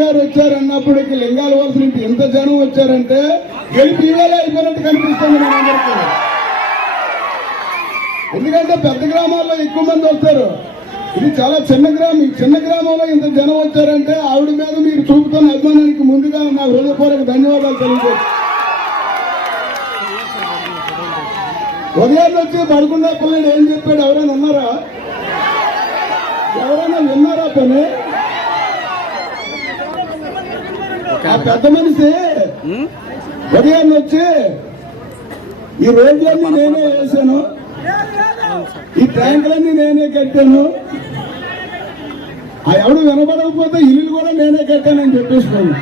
గారు వచ్చారన్నప్పటికి లింగాల వలస నుంచి ఎంత జనం వచ్చారంటే గెలిపి ఇవాళ అయిపోయినట్టు కనిపిస్తుంది మనందరికీ ఎందుకంటే పెద్ద గ్రామాల్లో ఎక్కువ మంది వస్తారు. ఇది చాలా చిన్న గ్రామం. చిన్న గ్రామంలో ఇంత జనం వచ్చారంటే ఆవిడ మీద మీరు చూపుతున్న అభిమానానికి ముందుగా నా హృదయపూర్వక ధన్యవాదాలు తెలియజేస్తాను. ఉదయం వచ్చి పడుకున్న పిల్లలు ఏం చెప్పాడు? ఎవరైనా ఉన్నారా? ఎవరైనా విన్నారా పని ఆ పెద్ద మనిషి ఉదయాన్ని వచ్చి ఈ రోడ్లన్నీ నేనే వేశాను ఈ ట్యాంకులన్నీ నేనే కట్టాను ఆ ఎవడు వినపడకపోతే ఇల్లు కూడా నేనే కట్టానని చెప్పేసుకోండి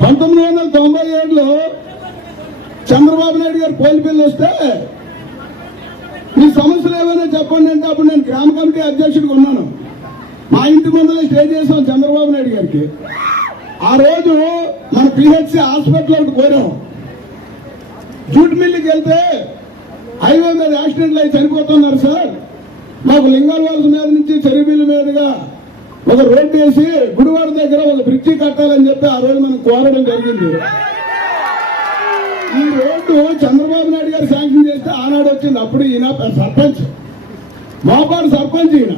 పంతొమ్మిది వందల తొంభై ఏడులో చంద్రబాబు నాయుడు గారు పోలిపిల్లి వస్తే మీ సమస్యలు ఏమైనా చెప్పండి అంటే అప్పుడు నేను గ్రామ కమిటీ అధ్యక్షుడిగా ఉన్నాను మా ఇంటి ముందర స్టే చేసాం చంద్రబాబు నాయుడు గారికి. ఆ రోజు మన పిహెచ్సి హాస్పిటల్ ఒకటి కోరాం జూట్ మిల్లుకి వెళ్తే హైవే మీద యాక్సిడెంట్లు అయి చనిపోతున్నారు సార్. మాకు లింగాల మీద నుంచి చెరుబీల మీదుగా ఒక రోడ్డు వేసి గుడివాడ దగ్గర ఒక బ్రిడ్జి కట్టాలని చెప్పి ఆ రోజు మనం కోరడం జరిగింది. ఈ రోడ్డు చంద్రబాబు నాయుడు గారు శాంక్షన్ చేస్తే ఆనాడు వచ్చింది. అప్పుడు ఈయన సర్పంచ్. మోపాడు సర్పంచ్ ఈయన.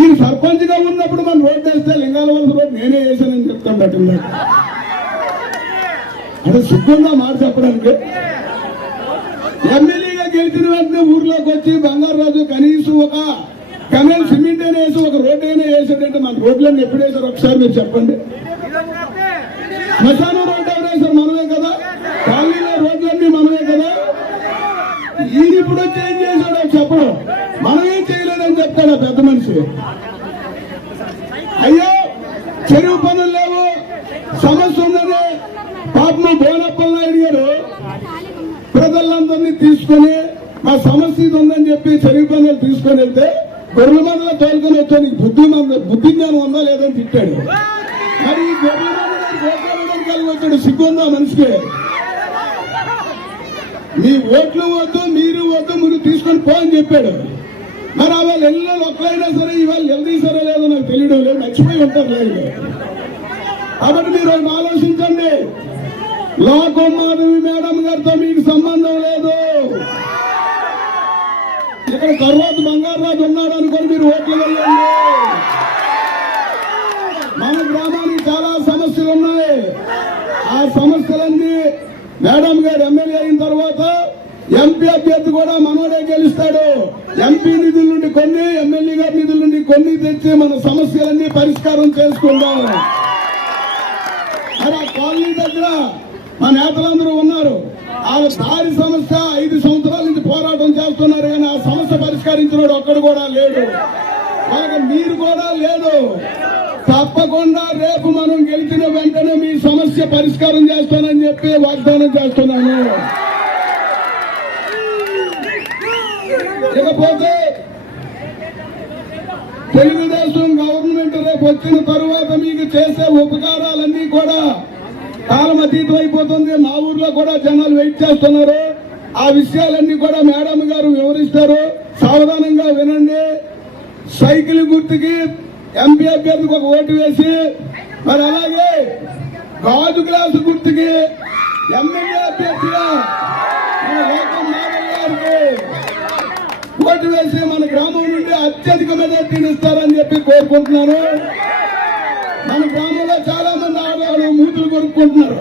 నేను సర్పంచ్గా ఉన్నప్పుడు మనం రోడ్డు వేస్తే లింగాల వలస రోడ్డు నేనే వేసానని చెప్తాను ఇందాక. అంటే సిగ్గుందా మాట చెప్పడానికి? ఎమ్మెల్యేగా గెలిచిన వెంటనే ఊర్లోకి వచ్చి బంగారాజు కనీసం ఒక కమల్ సిమెంట్ అయినా వేసి ఒక రోడ్డు అయినా వేసాడంటే మన రోడ్లన్నీ ఎప్పుడు వేసారు ఒకసారి మీరు చెప్పండి. శ్మశానం రోడ్డు ఎవరు వేసారు మనమే కదా. కాలనీలో రోడ్లన్నీ మనమే కదా. ఈయన ఇప్పుడు చేంజ్ చేశాడు? చెప్తాడు పెద్ద మనిషి? అయ్యో చెరువు పనులు లేవు సమస్య ఉన్నది. పాపము బోనప్పల నాయుడు గారు ప్రజలందరినీ తీసుకొని మా సమస్య ఇది ఉందని చెప్పి చెరువు పనులు తీసుకొని వెళ్తే గొర్రెల మందులో తోలుకొని వచ్చా నీకు బుద్ధి మంద బుద్ధి జ్ఞానం ఉందా లేదని తిట్టాడు. మరి గొర్రెల మందలో కలిగి వచ్చాడు సిగ్గుందా మనిషికి? మీ ఓట్లు వద్దు మీరు వద్దు మీరు తీసుకొని పో అని చెప్పాడు. మరి ఆ వాళ్ళు ఎల్లో ఒక్కలైనా సరే ఇవాళ సరే లేదో నాకు తెలియడం లేదు మర్చిపోయి ఉంటారు లేదు. కాబట్టి మీరు ఆలోచించండి. లోకం మాధవి మేడం గారితో మీకు సంబంధం లేదు. ఇక్కడ తర్వాత బంగారరాజు ఉన్నాడు అనుకొని మీరు ఓట్లు వెళ్ళండి మన గ్రామానికి చాలా సమస్యలు ఉన్నాయి. ఆ సమస్యలన్నీ మేడం గారు ఎమ్మెల్యే అయిన తర్వాత ఎంపీ అభ్యర్థి కూడా మనోడే గెలుస్తాడు. ఎంపీ నిధుల నుండి కొన్ని ఎమ్మెల్యే గారి నిధుల నుండి కొన్ని తెచ్చి మన సమస్యలన్నీ పరిష్కారం చేసుకుందాం. మరి ఆ కాలనీ దగ్గర మా నేతలందరూ ఉన్నారు. ఆ దారి సమస్య ఐదు సంవత్సరాల నుంచి పోరాటం చేస్తున్నారు కానీ ఆ సమస్య పరిష్కరించినాడు ఒక్కడు కూడా లేడు. అలాగే మీరు కూడా లేదు. తప్పకుండా రేపు మనం గెలిచిన వెంటనే మీ సమస్య పరిష్కారం చేస్తానని చెప్పి వాగ్దానం చేస్తున్నాను. ఇకపోతే తెలుగుదేశం గవర్నమెంట్ రేపు వచ్చిన తరువాత మీకు చేసే ఉపకారాలన్నీ కూడా కాలం అతీతం అయిపోతుంది. మా ఊర్లో కూడా జనాలు వెయిట్ చేస్తున్నారు. ఆ విషయాలన్నీ కూడా మేడం గారు వివరిస్తారు. సావధానంగా వినండి. సైకిల్ గుర్తుకి ఎంపీ అభ్యర్థికి ఒక ఓటు వేసి మరి అలాగే గాజు గ్లాసు గుర్తుకి ఎమ్మెల్యే అభ్యర్థిగా మన లోకం మాధవ్ గారికి ఓటు వేసి మన గ్రామం నుండి అత్యధిక మెజార్టీని ఇస్తారని చెప్పి కోరుకుంటున్నాను. మన గ్రామంలో చాలా మంది ఆడవాళ్ళు మూతులు కొనుక్కుంటున్నారు.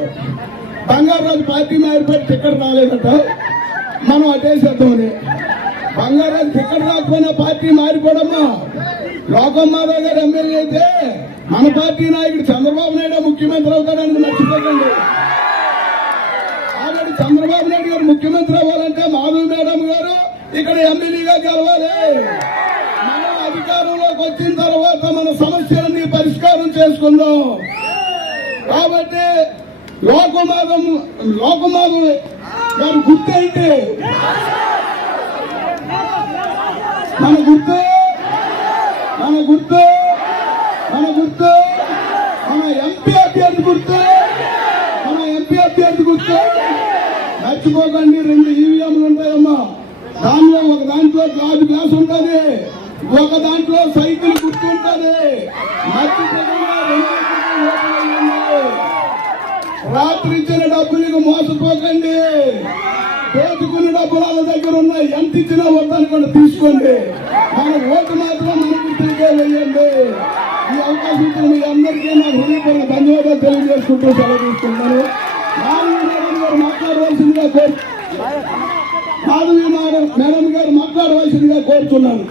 బంగారాజు పార్టీ మారిపోయి టికెట్ రాలేదట. మనం అటేసేద్దామని బంగారాజు టికెట్ రాకపోయినా పార్టీ మారిపోవడమ్మా లోకం మాధవ్ గారు ఎమ్మెల్యే అయితే మన పార్టీ నాయకుడు చంద్రబాబు నాయుడు ముఖ్యమంత్రి అవుతాడని మర్చిపోకండి. ఆల్రెడీ చంద్రబాబు నాయుడు గారు ముఖ్యమంత్రి అవ్వాలంటే మాధవ్ మేడం గారు ఇక్కడ ఎమ్మెల్యేగా గెలవాలి. మనం అధికారంలోకి వచ్చిన తర్వాత మన సమస్యలన్నీ పరిష్కారం చేసుకుందాం. కాబట్టి లోకమాగం లోకమాగం గారు గుర్తేంటి మన గుర్తు మన గుర్తు మన గుర్తు మన ఎంపీ అభ్యర్థి గుర్తు మన ఎంపీ అభ్యర్థి గుర్తు. మర్చిపోకండి రెండు ఈవీఎంలు ఉంటాయమ్మా. దానిలో ఒక దాంట్లో గాజు గ్లాస్ ఉంటుంది ఒక దాంట్లో సైకిల్ గుర్తుంటది రాత్రి ఇచ్చిన డబ్బులకు మోసపోకండి. దోచుకున్న డబ్బులు వాళ్ళ దగ్గర ఉన్నాయి ఎంత ఇచ్చినా వద్దనుకోండి తీసుకోండి. మన ఓటు మాత్రం మన తిరిగే వేయండి. ఈ అవకాశం ఇచ్చిన మీ అందరికీ నా హృదయపూర్వక ధన్యవాదాలు తెలియజేసుకుంటూ సెలవు తీసుకుంటాను మాట్లాడవలసిందిగా కోరు కాదు మేడం గారు మాట్లాడవలసిందిగా కోరుతున్నాను.